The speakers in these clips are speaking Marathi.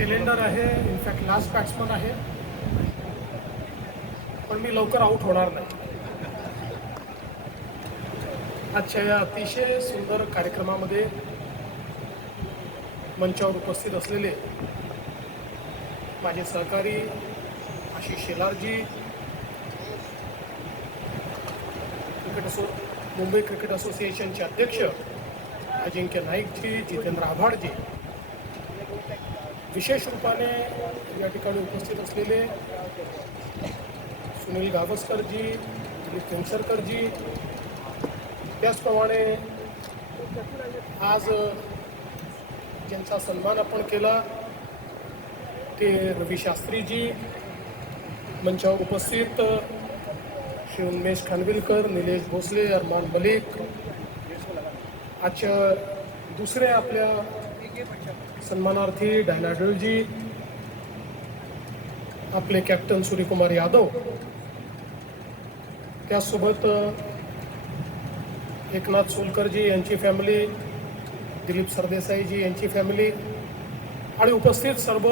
टेलेंडर आहे, इनफॅक्ट लास्ट बॅट्समन आहे, पण मी लवकर आऊट होणार नाही. आजच्या या अतिशय सुंदर कार्यक्रमामध्ये मंचावर उपस्थित असलेले माझे सहकारी आशिष शेलारजी, मुंबई क्रिकेट असोसिएशनचे अध्यक्ष अजिंक्य नाईकजी, जितेंद्र आव्हाडजी, विशेष रूपाने या ठिकाणी उपस्थित असलेले सुनील गावस्करजी, दिलीप वेंगसरकरजी, त्याचप्रमाणे आज ज्यांचा सन्मान आपण केला ते रवी शास्त्रीजी, मंचावर उपस्थित श्री उन्मेष खानविलकर, निलेश भोसले, अरमान मलिक, आजच्या दुसऱ्या आपल्या सन्मानार्थी डायना डोलजी, आपले कॅप्टन सूर्यकुमार यादव, त्यासोबत एकनाथ सोलकरजी यांची फॅमिली, दिलीप सरदेसाईजी यांची फॅमिली आणि उपस्थित सर्व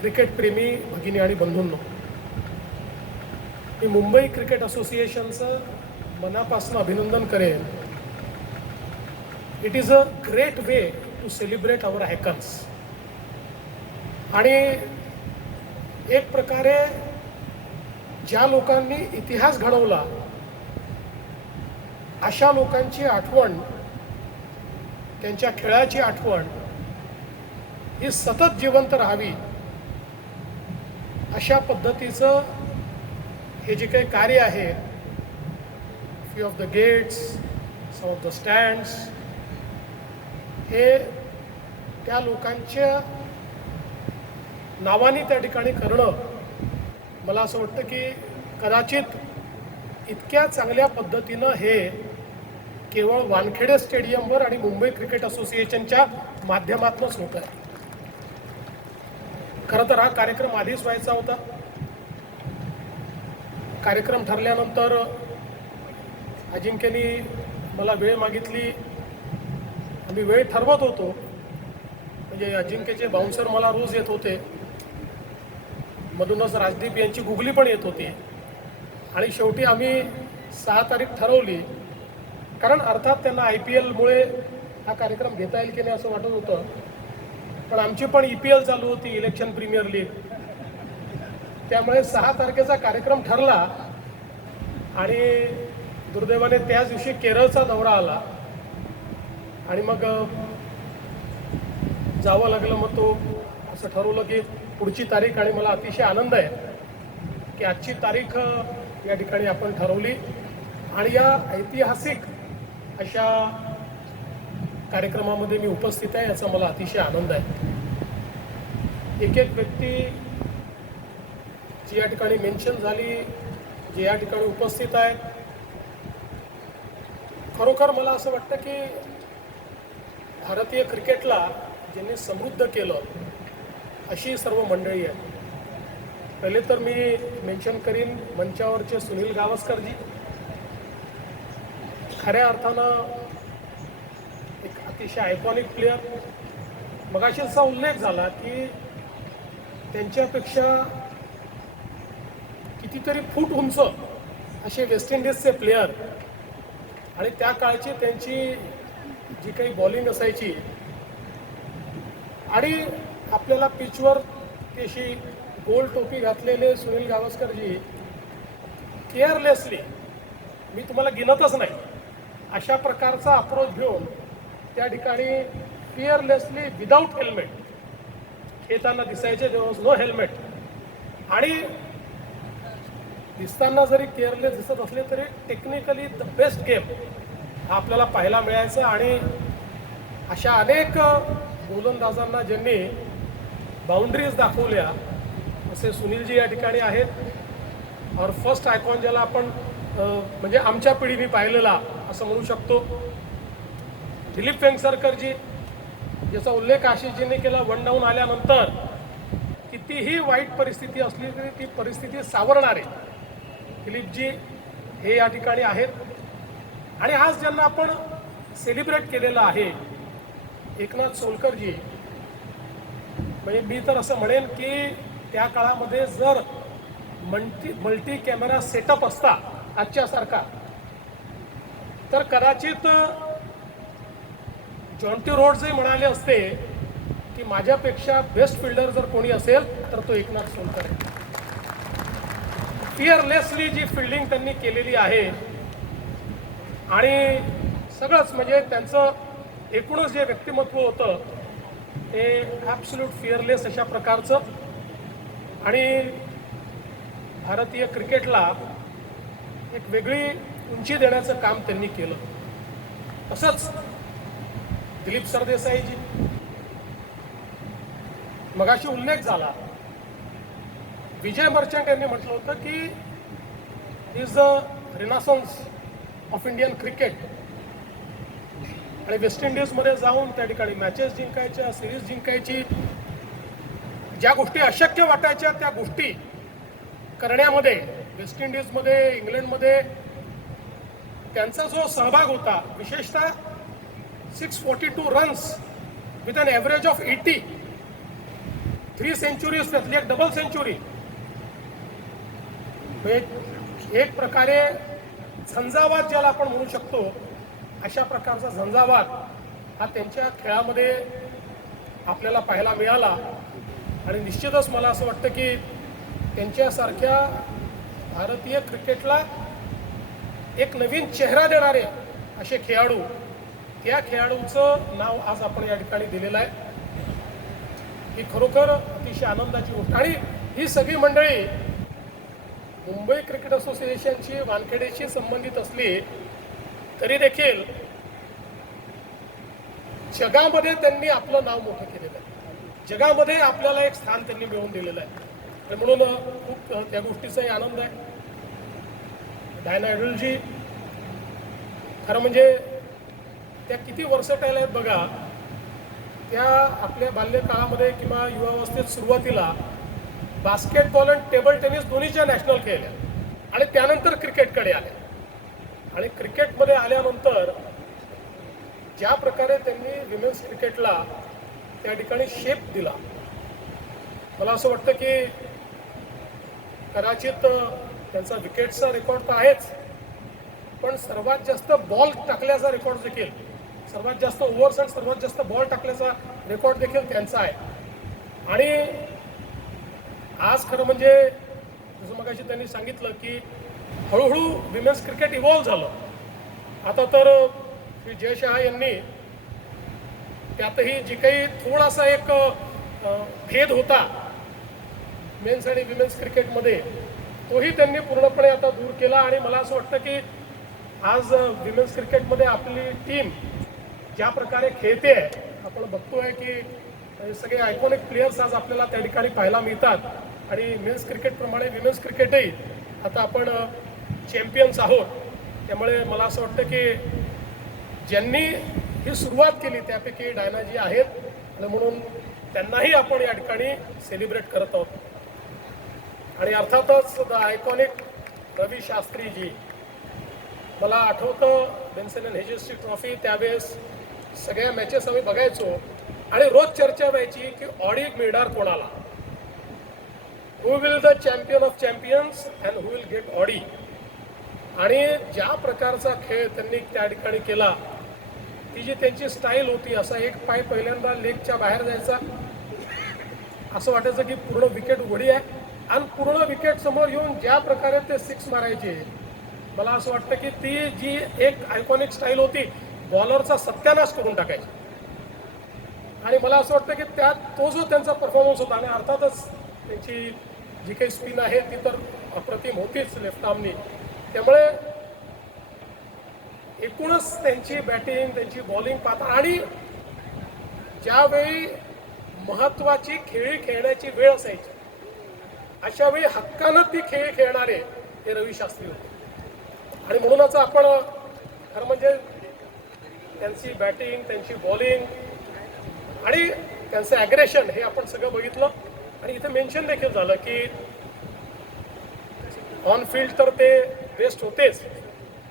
क्रिकेटप्रेमी भगिनी आणि बंधूंनो, मी मुंबई क्रिकेट असोसिएशनचं मनापासून अभिनंदन करेन. It is a great way to celebrate our icons. आणि एक प्रकारे ज्या लोकांनी इतिहास घडवला अशा लोकांची आठवण, त्यांच्या खेळाची आठवण ही सतत जिवंत राहावी अशा पद्धतीचं हे जे काही कार्य आहे, few of the gates, some of the stands, हे त्या लोकांच्या नावाने त्या ठिकाणी करणं, मला असं वाटतं की कदाचित इतक्या चांगल्या पद्धतीनं हे केवळ वानखेडे स्टेडियमवर आणि मुंबई क्रिकेट असोसिएशनच्या माध्यमातूनच होत आहे. खरं तर हा कार्यक्रम आधीच व्हायचा होता. कार्यक्रम ठरल्यानंतर अजिंक्यनी मला वेळ मागितली. आम्ही वेळ ठरवत होतो, म्हणजे अजिंक्यचे बाउन्सर मला रोज येत होते, मधूनच राजदीप यांची गुगली पण येत होती आणि शेवटी आम्ही 6 तारीख ठरवली. कारण अर्थात त्यांना IPLमुळे हा कार्यक्रम घेता येईल की नाही असं वाटत होतं, पण आमची पण EPL चालू होती, इलेक्शन प्रीमियर लीग, त्यामुळे 6 तारखेचा कार्यक्रम ठरला आणि दुर्दैवाने त्याच दिवशी केरळचा दौरा आला आणि मग जावं लागलं. मग तो असं ठरवलं की पुढची तारीख, आणि मला अतिशय आनंद आहे की आजची तारीख या ठिकाणी आपण ठरवली आणि या ऐतिहासिक अशा कार्यक्रमामध्ये मी उपस्थित आहे, याचा मला अतिशय आनंद आहे. एक एक व्यक्ती जी या ठिकाणी मेन्शन झाली, जे या ठिकाणी उपस्थित आहेत, खरोखर मला असं वाटतं की भारतीय क्रिकेटला ज्यांनी समृद्ध केलं अशी सर्व मंडळी आहेत. पहिले तर मी मेन्शन करीन मंचावरचे सुनील गावस्करजी. खऱ्या अर्थानं एक अतिशय आयकॉनिक प्लेयर. मगाशी असा उल्लेख झाला की त्यांच्यापेक्षा कितीतरी फूट उंच असे वेस्ट इंडिजचे प्लेयर, आणि त्या काळची त्यांची जी काही बॉलिंग असायची, आणि आपल्याला पिचवर तशी गोल टोपी घातलेले सुनील गावस्करजी केअरलेसली, मी तुम्हाला गिनतच नाही, अशा प्रकारचा अप्रोच घेऊन त्या ठिकाणी फिअरलेसली विदाऊट हेल्मेट खेळताना दिसायचे. देयर वॉज नो हेल्मेट, आणि दिसताना जरी केअरलेस दिसत असले तरी टेक्निकली द बेस्ट गेम हा आपल्याला पाहायला मिळायचा. आणि अशा अनेक गोलंदाजांना ज्यांनी बाउंड्रीज दाखवल्या असे सुनीलजी या ठिकाणी आहेत. और फर्स्ट आयकॉन ज्याला आपण म्हणजे आमच्या पिढीने पाहिलेला असं म्हणू शकतो, दिलीप वेंगसरकरजी, ज्याचा उल्लेख आशिषजींनी केला. 1 डाऊन आल्यानंतर कितीही वाईट परिस्थिती असली तरी ती परिस्थिती सावरणारे दिलीपजी हे या ठिकाणी आहेत. आणि आज ज्यांना आपण सेलिब्रेट केलेलं आहे, एकनाथ सोलकरजी, म्हणजे मी तर असं म्हणेन की त्या काळामध्ये जर मल्टी कॅमेरा सेटअप असता आजच्यासारखा, तर कदाचित जॉन्टी रोड्सही म्हणाले असते की माझ्यापेक्षा बेस्ट फिल्डर जर कोणी असेल तर तो एकनाथ सोलकर आहे. फिअरलेसली जी फिल्डिंग त्यांनी केलेली आहे आणि सगळंच म्हणजे त्यांचं एकूणच जे व्यक्तिमत्व होतं ते ॲब्सोल्यूट फिअरलेस अशा प्रकारचं आणि भारतीय क्रिकेटला एक वेगळी उंची देण्याचं काम त्यांनी केलं. तसंच दिलीप सरदेसाईजी, मगाशी उल्लेख झाला, विजय मर्चंट यांनी म्हटलं होतं की is the renaissance of Indian cricket. आणि वेस्ट इंडिजमध्ये जाऊन त्या ठिकाणी मॅचेस जिंकायच्या, सिरीज जिंकायची, ज्या गोष्टी अशक्य वाटायच्या त्या गोष्टी करण्यामध्ये वेस्ट इंडिजमध्ये, इंग्लंडमध्ये त्यांचा जो सहभाग होता, विशेषतः 642 runs with an average of 80, 3 centuries, त्यातली एक डबल सेंचुरी. एक प्रकारे झंझावात ज्याला आपण म्हणू शकतो, अशा प्रकारचा झंझावात हा त्यांच्या खेळामध्ये आपल्याला पाहायला मिळाला. आणि निश्चितच मला असं वाटतं की त्यांच्यासारख्या भारतीय क्रिकेटला एक नवीन चेहरा देणारे असे खेळाडू, त्या खेळाडूचं नाव आज आपण या ठिकाणी दिलेलं आहे. ही खरोखर अतिशय आनंदाची गोष्ट. आणि ही सगळी मंडळी मुंबई क्रिकेट असोसिएशनची, वानखेडेशी संबंधित असली तरी देखील जगामध्ये त्यांनी आपलं नाव मोठं केलेलं आहे. जगामध्ये आपल्याला एक स्थान त्यांनी मिळवून दिलेलं आहे. आणि म्हणून खूप त्या गोष्टीचाही आनंद आहे. डायना एडलजी खरं म्हणजे त्या किती वर्सटाईल आहेत बघा. त्या आपल्या बाल्यकाळामध्ये किंवा युवावस्थेत सुरुवातीला बास्केटबॉल आणि टेबल टेनिस दोन्हीच्या नॅशनल खेळल्या आणि त्यानंतर क्रिकेटकडे आल्या. आणि क्रिकेटमध्ये आल्यानंतर ज्या प्रकारे त्यांनी विमेन्स क्रिकेटला त्या ठिकाणी शेप दिला, मला असं वाटतं की कदाचित त्यांचा विकेटचा रेकॉर्ड तर आहेच, पण सर्वात जास्त बॉल टाकल्याचा रेकॉर्ड देखील, सर्वात जास्त ओव्हर्स आणि सर्वात जास्त बॉल टाकल्याचा रेकॉर्ड देखील त्यांचा आहे. आणि आज खरं म्हणजे जसं मगाशी त्यांनी सांगितलं की हळूहळू विमेन्स क्रिकेट इव्हॉल्व्ह झालं. आता तर श्री जय शहा यांनी त्यातही जी काही थोडासा एक भेद होता मेन्स आणि विमेन्स क्रिकेटमध्ये, तोही त्यांनी पूर्णपणे आता दूर केला. आणि मला असं वाटतं की आज विमेन्स क्रिकेटमध्ये आपली टीम ज्या प्रकारे खेळते आहे, आपण बघतोय की सगळे आयकॉनिक प्लेयर्स आज आपल्याला त्या ठिकाणी पाहायला मिळतात. आणि मेन्स क्रिकेटप्रमाणे विमेन्स क्रिकेटही आता आपण चॅम्पियन्स आहोत. त्यामुळे मला असं वाटतं की ज्यांनी ही सुरुवात केली त्यापैकी डायनाजी आहेत आणि म्हणून त्यांनाही आपण या ठिकाणी सेलिब्रेट करत आहोत. आणि अर्थातच द आयकॉनिक रवी शास्त्रीजी, मला आठवतं बेन्सन अँड हेजेसची ट्रॉफी त्यावेळेस सगळ्या मॅचेस आम्ही बघायचो आणि रोज चर्चा व्हायची की ऑडी मिळणार कोणाला, who will the champion of champions and who will get Audi. आणि ज्या प्रकारचा खेळ त्यांनी त्या ठिकाणी केला, ती जी त्यांची स्टाईल होती, असा एक पाय पहिल्यांदा लेगच्या बाहेर जायचा, असं वाटायचं की पूर्ण विकेट उघडी आहे आणि पूर्ण विकेट समोर येऊन ज्या प्रकारे ते सिक्स मारायचे, मला असं वाटतं की ती जी एक आयकॉनिक स्टाईल होती, बॉलरचा सत्यानाश करून टाकायची. आणि मला असं वाटतं की त्यात तो जो त्यांचा परफॉर्मन्स होता, आणि अर्थातच त्यांची जी काही स्पिन आहे ती तर अप्रतिम होतीच लेफ्ट आर्मनी. त्यामुळे एकूणच त्यांची बॅटिंग, त्यांची बॉलिंग पाहता आणि ज्यावेळी महत्त्वाची खेळी खेळण्याची वेळ असायची, अशा वेळी हक्कानं ती खेळी खेळणारे हे रवी शास्त्री होते. आणि म्हणूनच आपण खरं म्हणजे त्यांची बॅटिंग, त्यांची बॉलिंग आणि त्यांचं ॲग्रेशन हे आपण सगळं बघितलं. आणि इथे मेन्शन देखील झालं की ऑन फील्ड तर ते बेस्ट होतेच,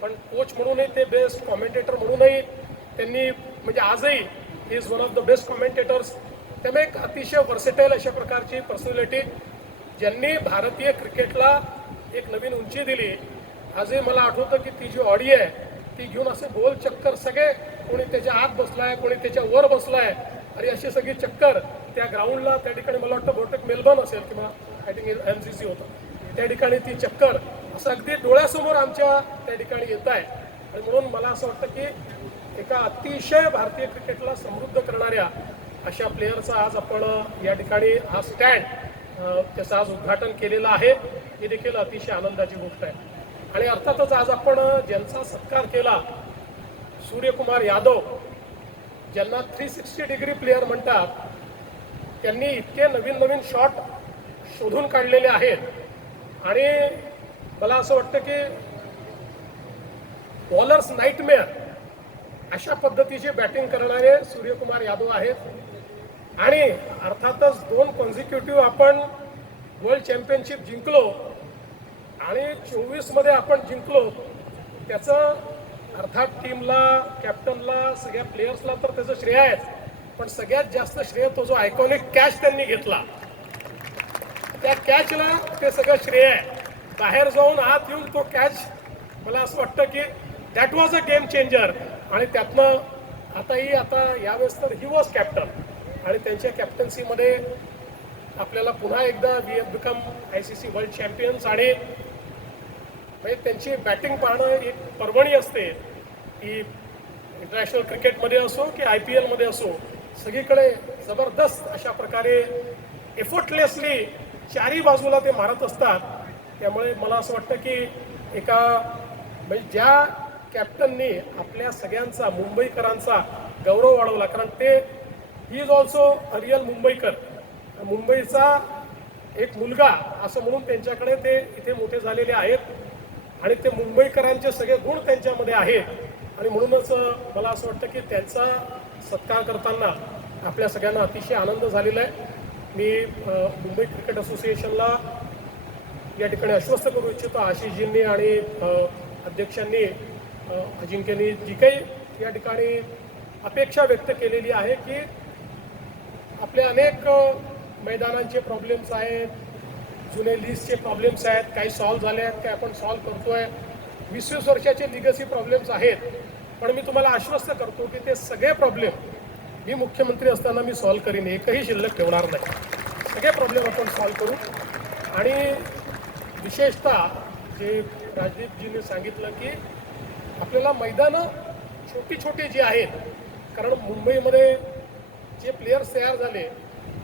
पण कोच म्हणूनही ते बेस्ट कॉमेंटेटर म्हणूनही त्यांनी म्हणजे आजही he is one of the best commentators त्यामुळे एक अतिशय वर्सेटाईल अशा प्रकारची पर्सनॅलिटी ज्यांनी भारतीय क्रिकेटला एक नवीन उंची दिली. आजही मला आठवतं की ती जी ऑडी आहे ती घेऊन असे गोल चक्कर सगळे, कोणी त्याच्या आत बसलाय, कोणी त्याच्या वर बसलाय आणि अशी सगळी चक्कर त्या ग्राउंडला त्या ठिकाणी मला वाटतं बहुतेक मेलबर्न असेल किंवा आय थिंक MCC होतं, त्या ठिकाणी ती चक्कर असं अगदी डोळ्यासमोर आमच्या त्या ठिकाणी येत आहे. आणि म्हणून मला असं वाटतं की एका अतिशय भारतीय क्रिकेटला समृद्ध करणाऱ्या अशा प्लेयरचा आज आपण या ठिकाणी हा स्टँड त्याचं आज उद्घाटन केलेलं आहे. हे देखील अतिशय आनंदाची गोष्ट आहे. आणि अर्थातच आज आपण ज्यांचा सत्कार केला, सूर्यकुमार यादव, ज्यांना 360 डिग्री प्लेयर म्हणतात, त्यांनी इतके नवीन नवीन शॉट शोधून काढलेले आहेत. आणि मला असं वाटतं की बॉलर्स नाईटमेअर अशा पद्धतीची बॅटिंग करणारे सूर्यकुमार यादव आहेत. आणि अर्थातच 2 कॉन्झिक्युटिव्ह आपण वर्ल्ड चॅम्पियनशिप जिंकलो आणि 24मध्ये आपण जिंकलो. त्याचं अर्थात टीमला, कॅप्टनला, सगळ्या प्लेयर्सला तर त्याचं श्रेय आहेच, पण सगळ्यात जास्त श्रेय तो जो आयकॉनिक कॅच त्यांनी घेतला, त्या कॅचला ते सगळं श्रेय आहे. बाहेर जाऊन आत येऊन तो कॅच, मला असं वाटतं की that was a game changer. आणि त्यातनं आता यावेळेस तर ही वॉज कॅप्टन आणि त्यांच्या कॅप्टन्सीमध्ये आपल्याला पुन्हा एकदा we have become ICC world champions. आणि म्हणजे त्यांची बॅटिंग पाहणं एक पर्वणी असते, की इंटरनॅशनल क्रिकेटमध्ये असो की IPL मध्ये असो, सगळीकडे जबरदस्त अशा प्रकारे एफर्टलेसली चारी बाजूला ते मारत असतात. त्यामुळे मला असं वाटतं की एका म्हणजे ज्या कॅप्टननी आपल्या सगळ्यांचा, मुंबईकरांचा गौरव वाढवला, कारण ते ही is also a real Mumbaikar, मुंबईचा एक मुलगा असं म्हणून त्यांच्याकडे ते इथे मोठे झालेले आहेत आणि ते मुंबईकरांचे सगळे गुण त्यांच्यामध्ये आहेत. आणि म्हणूनच मला असं वाटतं की त्यांचा सत्कार करताना आपल्या सगळ्यांना अतिशय आनंद झालेला आहे. मी मुंबई क्रिकेट असोसिएशनला या ठिकाणी आश्वस्त करू इच्छितो, आशिषजींनी आणि अध्यक्षांनी, अजिंक्यनी जी काही या ठिकाणी अपेक्षा व्यक्त केलेली आहे की आपले अनेक मैदानांचे प्रॉब्लेम्स आहेत, जुने लिस्टचे प्रॉब्लेम्स आहेत, काही सॉल्व्ह झाले आहेत, काही आपण सॉल्व्ह करतोय, 20-20 वर्षाचे लिगसी प्रॉब्लेम्स आहेत. पण मी तुम्हाला आश्वस्त करतो की ते सगळे प्रॉब्लेम मी मुख्यमंत्री असताना मी सॉल्व्ह करीन, एकही शिल्लक ठेवणार नाही. सगळे प्रॉब्लेम आपण सॉल्व्ह करू. आणि विशेषतः जे राजदीपजींनी सांगितलं की आपल्याला मैदानं छोटी छोटी जी आहेत, कारण मुंबईमध्ये जे प्लेयर्स तयार झाले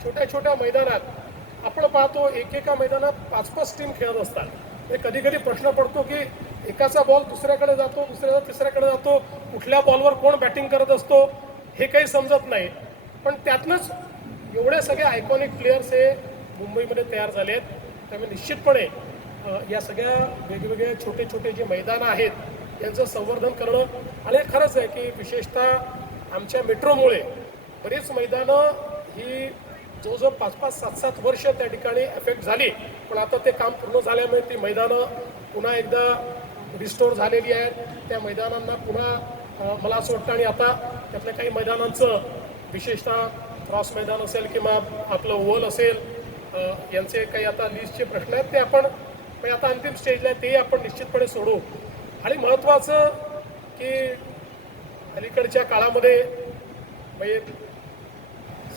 छोट्या छोट्या मैदानात आपण पाहतो, एकेका मैदानात 5-5 टीम खेळत असतात. म्हणजे कधी कधी प्रश्न पडतो की एकाचा बॉल दुसऱ्याकडे जातो, दुसऱ्याचा तिसऱ्याकडे जातो, कुठल्या बॉलवर कोण बॅटिंग करत असतो हे काही समजत नाही. पण त्यातनंच एवढे सगळे आयकॉनिक प्लेयर्स हे मुंबईमध्ये तयार झाले आहेत. त्यामुळे निश्चितपणे या सगळ्या वेगवेगळ्या छोटे छोटे जे मैदानं आहेत यांचं संवर्धन करणं, आणि खरंच आहे की विशेषतः आमच्या मेट्रोमुळे बरीच मैदानं ही जवळजवळ 5-5, 7-7 वर्ष त्या ठिकाणी अफेक्ट झाली. पण आता ते काम पूर्ण झाल्यामुळे ती मैदानं पुन्हा एकदा रिस्टोर झालेली आहेत. त्या मैदानांना पुन्हा मला असं वाटतं, आणि आता त्यातल्या काही मैदानांचं विशेषतः क्रॉस मैदान असेल किंवा आपलं ओव्हल असेल, यांचे काही आता लिस्टचे प्रश्न आहेत, ते आपण आता अंतिम स्टेजला आहे, ते आपण निश्चितपणे सोडवू. आणि महत्त्वाचं की अलीकडच्या काळामध्ये म्हणजे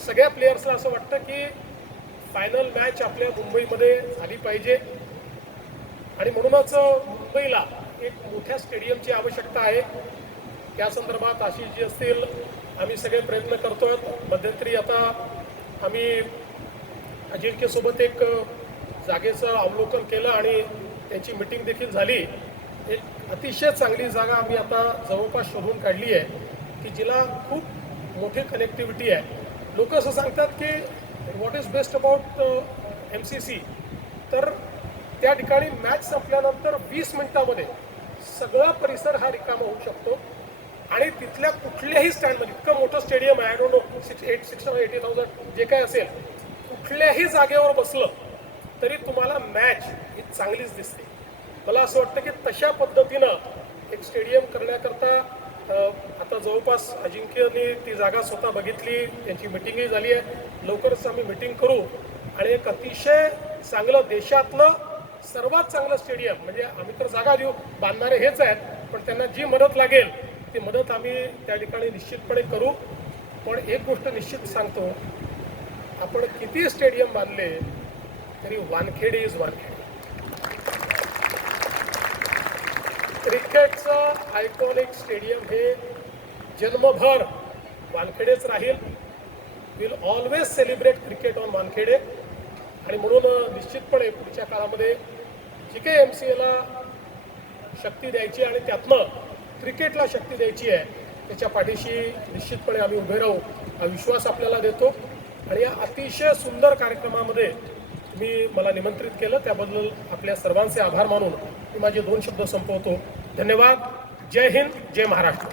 सगळ्या प्लेयर्सला असं वाटतं की फायनल मॅच आपल्या मुंबईमध्ये झाली पाहिजे. आणि म्हणूनच मुंबईला एक मोठ्या स्टेडियमची आवश्यकता आहे. त्या संदर्भात आशिषजी असतील, आम्ही सगळे प्रयत्न करतोय. मध्यंतरी आता आम्ही अजिंक्यसोबत एक जागेचं अवलोकन केलं आणि त्यांची मिटिंग देखील झाली. एक अतिशय चांगली जागा आम्ही आता जवळपास शोधून काढली आहे की जिला खूप मोठी कनेक्टिव्हिटी आहे. लोक असं सांगतात की what is best about MCC, तर त्या ठिकाणी मॅच संपल्यानंतर 20 मिनिटामध्ये सगळा परिसर हा रिकामा होऊ शकतो. आणि तिथल्या कुठल्याही स्टँडमध्ये, इतकं मोठं स्टेडियम आहे, आय डोंट नो 680,000 जे काय असेल, कुठल्याही जागेवर बसलं तरी तुम्हाला मॅच ही चांगलीच दिसते. मला असं वाटतं की तशा पद्धतीनं एक स्टेडियम करण्याकरता आता जवळपास अजिंक्यने ती जागा स्वतः बघितली, त्यांची मिटिंगही झाली आहे. लवकरच आम्ही मिटिंग करू आणि एक अतिशय चांगलं देशातलं सर्वात चांगलं स्टेडियम, म्हणजे आम्ही तर जागा देऊ, बांधणारे हेच आहेत, पण त्यांना जी मदत लागेल ती मदत आम्ही त्या ठिकाणी निश्चितपणे करू. पण एक गोष्ट निश्चित सांगतो, आपण किती स्टेडियम बांधले तरी वानखेडे इज वानखेडे. क्रिकेटचं आयकॉनिक स्टेडियम हे जन्मभर वानखेडेच राहील. Will always celebrate cricket on Wankhede. आणि म्हणून निश्चितपणे पुढच्या काळामध्ये जी काही MCAला शक्ती द्यायची आणि त्यातनं क्रिकेटला शक्ती द्यायची आहे, त्याच्या पाठीशी निश्चितपणे आम्ही उभे राहू हा विश्वास आपल्याला देतो. आणि या अतिशय सुंदर कार्यक्रमामध्ये मी मला निमंत्रित केलं त्याबद्दल आपल्या सर्वांचे आभार मानून मी माझे 2 शब्द संपवतो. धन्यवाद. जय हिंद, जय महाराष्ट्र.